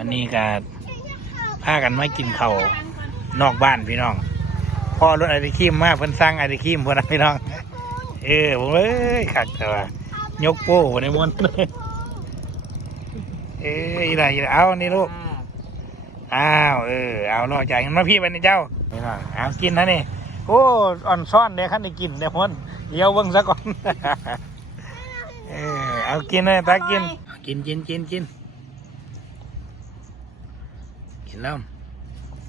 วันนี้ก็พากันมากินข้าวนอกบ้านพี่น้องพ่อรถไอติคิมมาเพิ่นสร้างไอติคิมพวกนั้นพี่น้อง เออผมเอ้ยขักแต่ว่ายกโป้ในมวนเลยเอ้ยอีไรอีไรเอานี่ลูกอ้าวเออเอาลอกจ่ายเงินมาพี่ไปนี่เจ้าพี่น้องเอากินนะนี่โอ้อ่อนซ่อนเดี๋ยวขั้นได้กินเดี๋ยวพ้นเดี๋ยวเบิ่งซะก่อนเออเอากินเลยตากินกินกินกินกิน กินแล้ว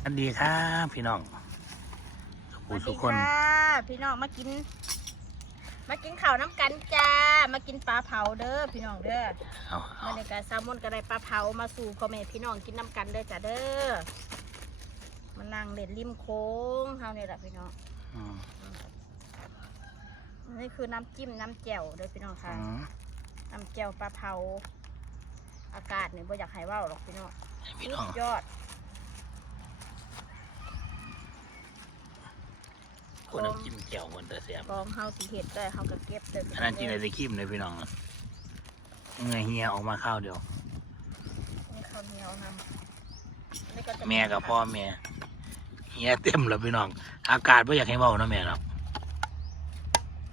สวัสดีครับพี่น้องสุขทุกคนสวัสดีค่ะพี่น้องมากิน มากินข้าวน้ำกันจ้า มากินปลาเผาเด้อพี่น้องเด้อเอาเอามาในการแซลมอนก็ได้ปลาเผามาสู่พ่อแม่พี่น้องกินน้ำกันเด้อจ้าเด้อมานั่งเล่นริมโค้งเฮาเนี่ยแหละพี่น้องอืมนี่คือน้ำจิ้มน้ำแจ่วเด้อพี่น้องค่ะอืมน้ำแจ่วปลาเผา อากาศเนี่ยบ่อยากให้เว่าหรอกพี่น้องให้พี่สุน้องดยอดคนน้ำจิ้มเจียวคนแต่เสียบกองเฮาสิเห็ดได้เฮาก็เก็บเด้อพี่อันน้นั้อนงจิ้มในตะคิมเลยพี่น้องเงยเฮียออกมาข้าวเดียวนี่ข้าวเหนียวนำนี่ก็จะแม่กับพ่อแม่เฮียเต็มแล้วพี่น้อง อากาศไม่อยากให้เบาเนาะแม่เนาะ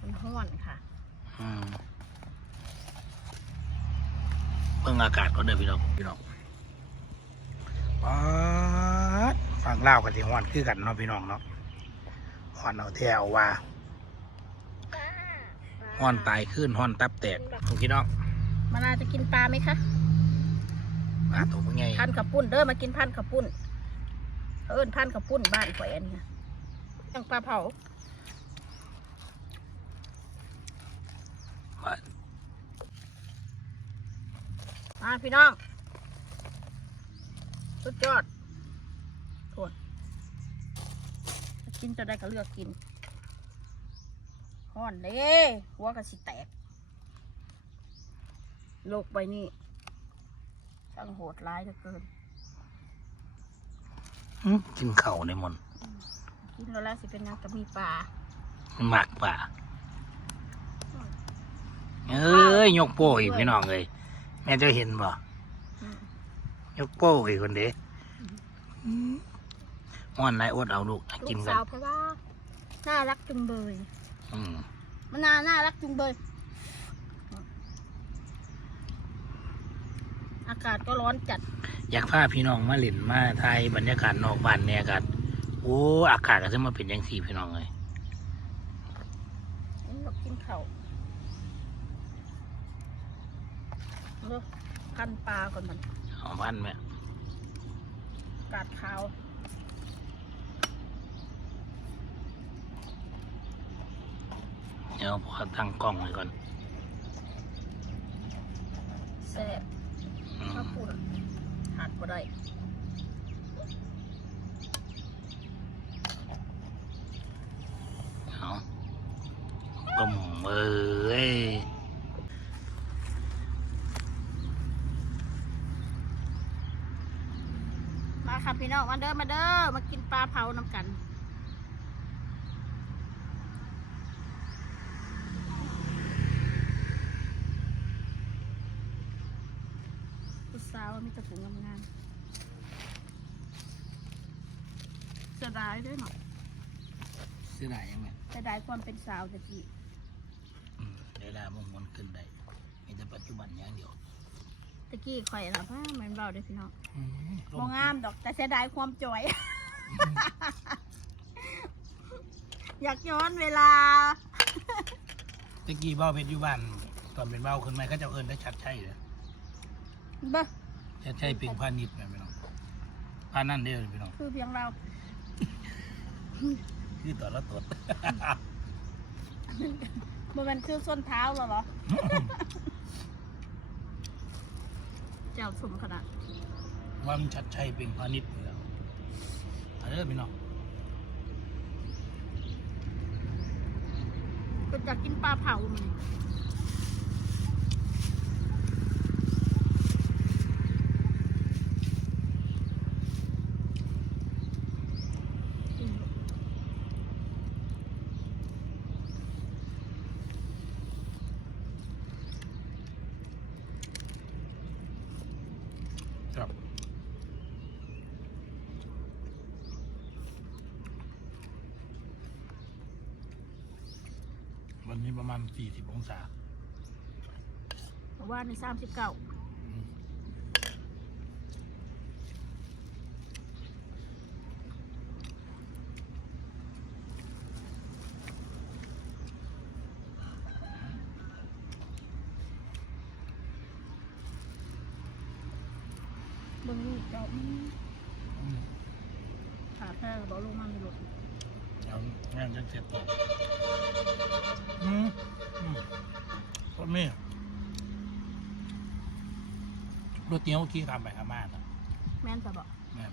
มันห้อนค่ะ อืมเบิ่งอากาศก็เด้อพี่น้องพี่น้องป๊าดฟังเล่าวกันที่ฮ้อนคือกันเนาะพี่น้องเนาะฮ้อนเอาแท้เอาว่าฮ้อนตายขึ้นฮ้อนตับแตกพี่น้องมานาจะกินปลาไหมคะมาตัวเป็นไงพันขับปุ้นเด้อมากินพันขับปุ้นเอิ้นพันขับปุ้นบ้านข่อยอันนี้ยังปลาเผาว่า มาพี่น้อง สุดยอดโทษกินจะได้ก็เลือกกินห้อนเด้หัวก็สิแตก โลกใบนี้ช่างโหดร้ายเหลือเกินอื้อกินเข่าวในมนต์กินแล้วแล้วสิเป็นหยังก็มีปลาหมักป่าเอ้ย ยกโป้อีกพี่น้องเลย แม่เจะเห็นบ่อืมยกโป้อีกคนเด้ฮ้อนไรอดเอาลูกลูกินกกันสาวเพราะว่าน่ารักจุงเบยอืมมันน่าน่ารักจุงเบยอากาศก็ร้อนจัด อยากพาพี่น้องมาเล่นมาไทยบรรยากาศนอกบ้านเนี่ยกันโอ้อากาศก็จะมาเป็นอย่างสี่พี่น้องเลยนี่เรากินข้าวเลือก พันปลาก่อนมันของบ้านแม่อากาศขาวเดี๋ยวพอตั้งกล้องไว้ก่อนแซ่บอืข้าวมปุ้นขาดบ่ได้เอาก็หมเอ้ย มา ค่ะพี่น้องมาเด้อมาเด้อมากินปลาเผาน้ำกันผู้สาวมีแตะปูงงามๆเสียดายด้วยเนาะเสียดายยังไงเสียดายความเป็นสาวตะกี้อืมเวลามันหมุนขึ้นได้มีแต่ปัจจุบันอย่างเดียว ตะกี้ข่อยนะพ่ามันเบาเด้อพี่น้องอืมบ่งามดอกแต่เสียดายความจ่อย อยากย้อนเวลา ตะกี้เบ้าเพชรอยู่บ้านตอนเป็นเบ้าขึ้นมาก็จะเอินได้ชัดใช่เลยเบ้อชัดใช่เพียงพานิดแม่พี่น้องพานั่นเดียวพี่น้องคือเพียงเรา คือต่อละตดบ่แมันคือส้นเท้าเหรอ เหรอเจ้าสมขนาดว่ามันชัดใช่เพียงพานิดอยู่แล้วเอาเด้อพี่น้องก็จะกินปลาเผามัน นี้ประมาณสี่สิบองศาเพราะว่าในสามสิบเก้าอืมเบิ่งลูกเจ้าอืมอืมขาแพ้บอกลงมาไม่ลง เอางานจะเสร็จต่ออืมอืมรถเมล์รถเตี้ยวขี่ข้ามไปข้ามมานะแม่นแต่บอกแม่น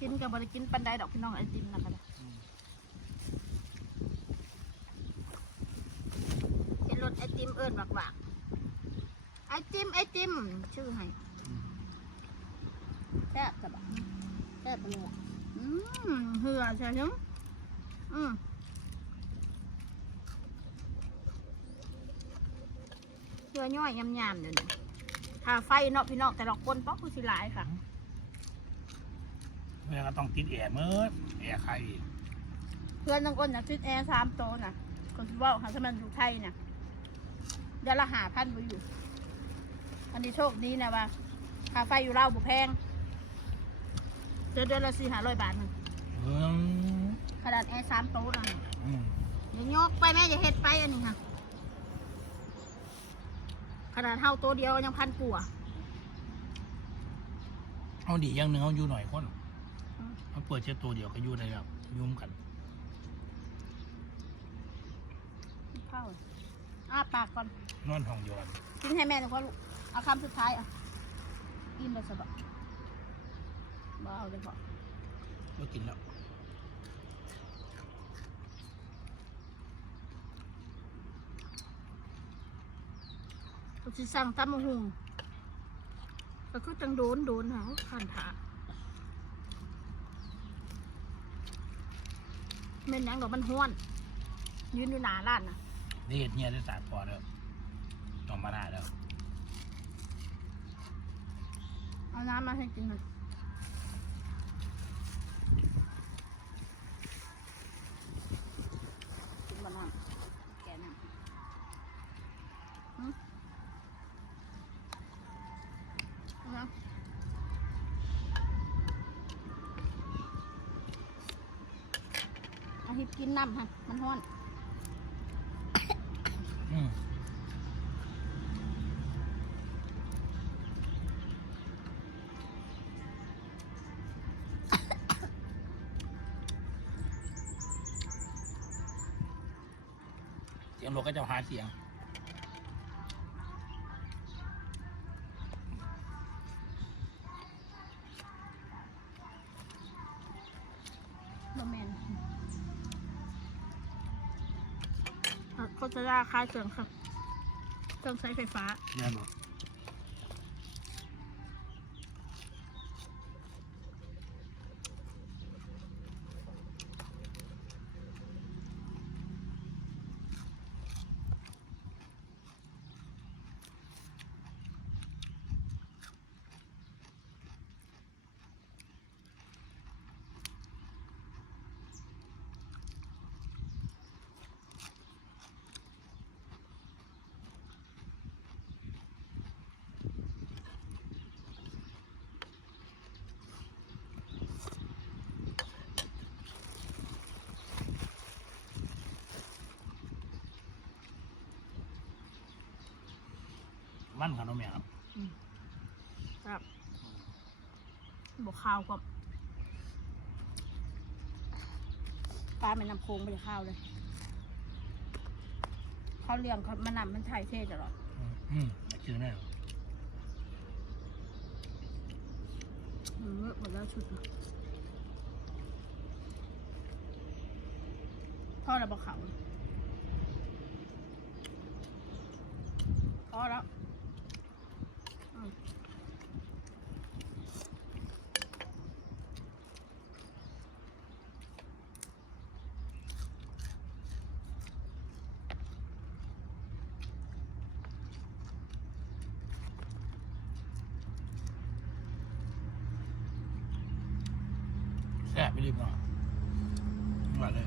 อื มกินกับบริกินปันไดดอกพี่น้องไอติมนะคะเห็นรถไอติมเอิญบักบักไอติมไอติม ชื่อให้แซ่บจะบแซ่บไปเลยอืมเหือใช่ไหมอืมเหือย่อยยำยำๆเลยวนะถ้าไฟเนาะพี่น้องแต่ละคนป๊อกคือสิหลายค่ะ เมื่อก็ต้องติดแอร์เมื่อแอร์ใครอีกเพื่อนทั้งคนนะติดแอร์สามโตวน่ะคนที่ว่าหาสมันอยู่ไทยน่ะเดือนละหาพันไปอยู่ อันนี้โชคดีนะว่าค่าไฟอยู่เล่าวบุแพงเดือนเดือนละสี่ห้าร้อยบาทนึงอืมขนาดแอร์สามโต๊ะนะอืมอย่ายกไปแม่อย่าเฮ็ดไปอันนี้ค่ะ ขนาดเท่าตัวเดียวยังพันกัวาเอาดีอย่างหนึ่งเอาอยู่หน่อยคน เขาเปิดแค่ตัวเดียวก็อยู่ได้แล้วยุ่มกันเข้าอ้าปากก่อนนอนห้องเดียวกันกินให้แม่หน่อยพ่อลูกเอาคำสุดท้ายอะกินเลยสบะบ้าเอาเลยพ่อก็กินแล้วก็สิสั่งตำมะฮุงก็คือจังโดนโดนหาขันถา เม่นหยังดอกมันห้วน ยืนอยู่หน้าร้านน่ะนี่เห็ดเงี้ยได้สาดพอแล้วต้องมาได้แล้ว เอาน้ำมาให้กินหน่อย หิบกินน้ำค่ะมันห้อนอืมเสียงรถก็จะหาเสียงบะแมน อะเขาจะราคาเครื่องครับเครื่องใช้ไฟฟ้าแน่นอน มันขนมแม่ครับครับบอกข้าวก็ปลาเป็นน้ำโคงไปเลยข้าวเลยข้าวเลี้ยงเขามันนำมันไทยเท่ตลอดอืมอืมชื่อแน่อืมหมดแล้วชุดน่ะพ่อเราบอกเขาพอแล้ว บไปรีบเนาะหวานเลย